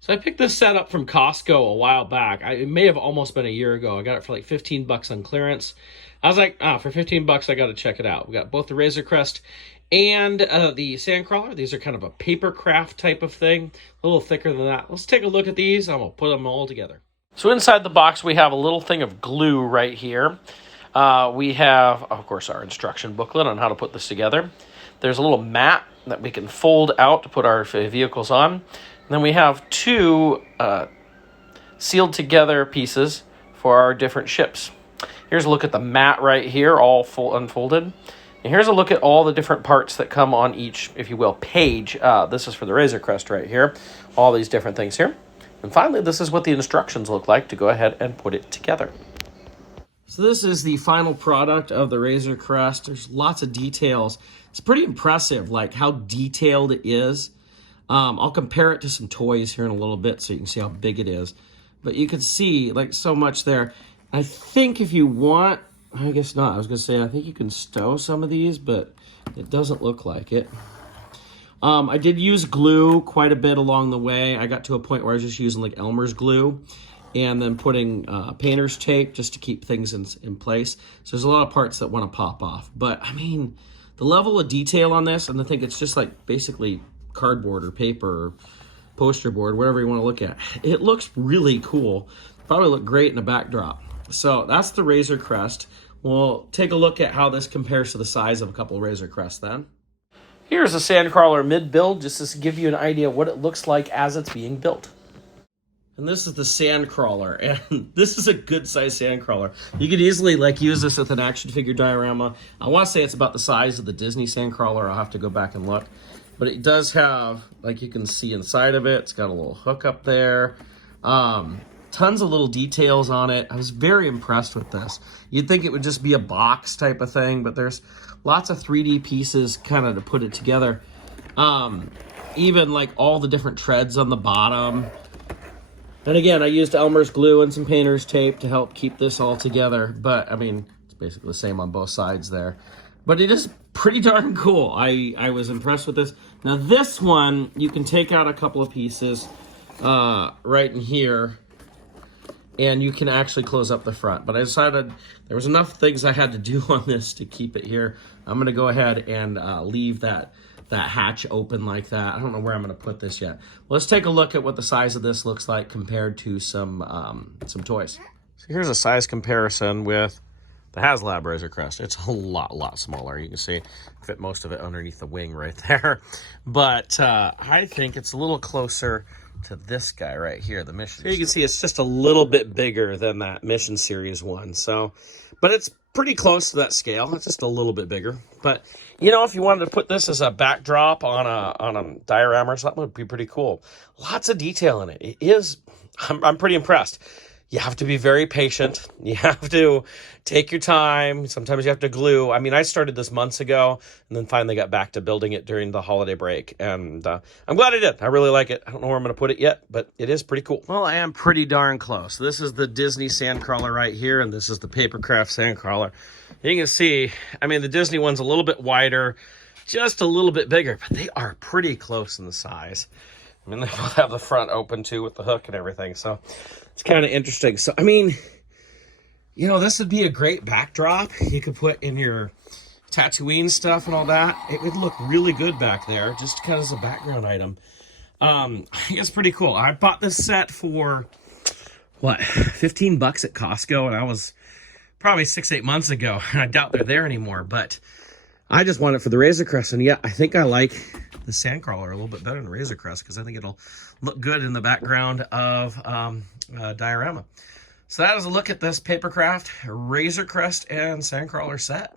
So I picked this set up from Costco a while back. It may have almost been a year ago. I got it for like 15 bucks on clearance. I was like, for 15 bucks, I got to check it out. We got both the Razorcrest and the Sandcrawler. These are kind of a Papercraft type of thing, a little thicker than that. Let's take a look at these and we'll put them all together. So inside the box, we have a little thing of glue right here. We have, of course, our instruction booklet on how to put this together. There's a little mat that we can fold out to put our vehicles on. And then we have two sealed together pieces for our different ships. Here's a look at the mat right here, all full unfolded. And here's a look at all the different parts that come on each, if you will, page. This is for the Razorcrest right here. All these different things here. And finally, this is what the instructions look like to go ahead and put it together. So this is the final product of the Razorcrest. There's lots of details. It's pretty impressive, like how detailed it is. I'll compare it to some toys here in a little bit so you can see how big it is. But you can see, like, so much there. I think if you want, I guess not. I was going to say, I think you can stow some of these, but it doesn't look like it. I did use glue quite a bit along the way. I got to a point where I was just using, like, Elmer's glue and then putting painter's tape just to keep things in place. So there's a lot of parts that want to pop off. But, I mean, the level of detail on this, and I think it's just, like, basically cardboard or paper or poster board, whatever you want to look at. It looks really cool. Probably look great in a backdrop. So that's the Razorcrest. We'll take a look at how this compares to the size of a couple of Razorcrests then. Here's a Sandcrawler mid-build, just to give you an idea of what it looks like as it's being built. And this is the Sandcrawler, and this is a good-sized Sandcrawler. You could easily use this with an action figure diorama. I want to say it's about the size of the Disney Sandcrawler. I'll have to go back and look. But it does have, like you can see inside of it, it's got a little hook up there. Tons of little details on it. I was very impressed with this. You'd think it would just be a box type of thing, but there's lots of 3D pieces kind of to put it together. Even like all the different treads on the bottom. And again, I used Elmer's glue and some painter's tape to help keep this all together. But I mean, it's basically the same on both sides there. But it is pretty darn cool. I was impressed with this. Now this one, you can take out a couple of pieces right in here, and you can actually close up the front. But I decided there was enough things I had to do on this to keep it here. I'm gonna go ahead and leave that hatch open like that. I don't know where I'm gonna put this yet. Let's take a look at what the size of this looks like compared to some toys. So here's a size comparison with the HasLab Razorcrest. It's a lot smaller. You can see fit most of it underneath the wing right there. But I think it's a little closer to this guy right here, the Mission. Here you can see it's just a little bit bigger than that Mission Series one. So, but it's pretty close to that scale. It's just a little bit bigger. But you know, if you wanted to put this as a backdrop on a diorama or something, it would be pretty cool. Lots of detail in it. It is. I'm pretty impressed. You have to be very patient. You have to take your time. Sometimes you have to glue. I mean, I started this months ago and then finally got back to building it during the holiday break. And I'm glad I did. I really like it. I don't know where I'm going to put it yet, but it is pretty cool. Well, I am pretty darn close. This is the Disney Sandcrawler right here, and this is the Papercraft Sandcrawler. You can see, I mean, the Disney one's a little bit wider, just a little bit bigger, but they are pretty close in the size. I mean, they both have the front open too with the hook and everything. So it's kind of interesting. So, I mean, you know, this would be a great backdrop. You could put in your Tatooine stuff and all that. It would look really good back there, just kind of as a background item. I think it's pretty cool. I bought this set for, what, 15 bucks at Costco, and I was probably 6-8 months ago. And I doubt they're there anymore, but I just want it for the Razorcrest. And yeah, I think I like the Sandcrawler a little bit better than Razorcrest because I think it'll look good in the background of a diorama. So that is a look at this Papercraft, Razorcrest, and Sandcrawler set.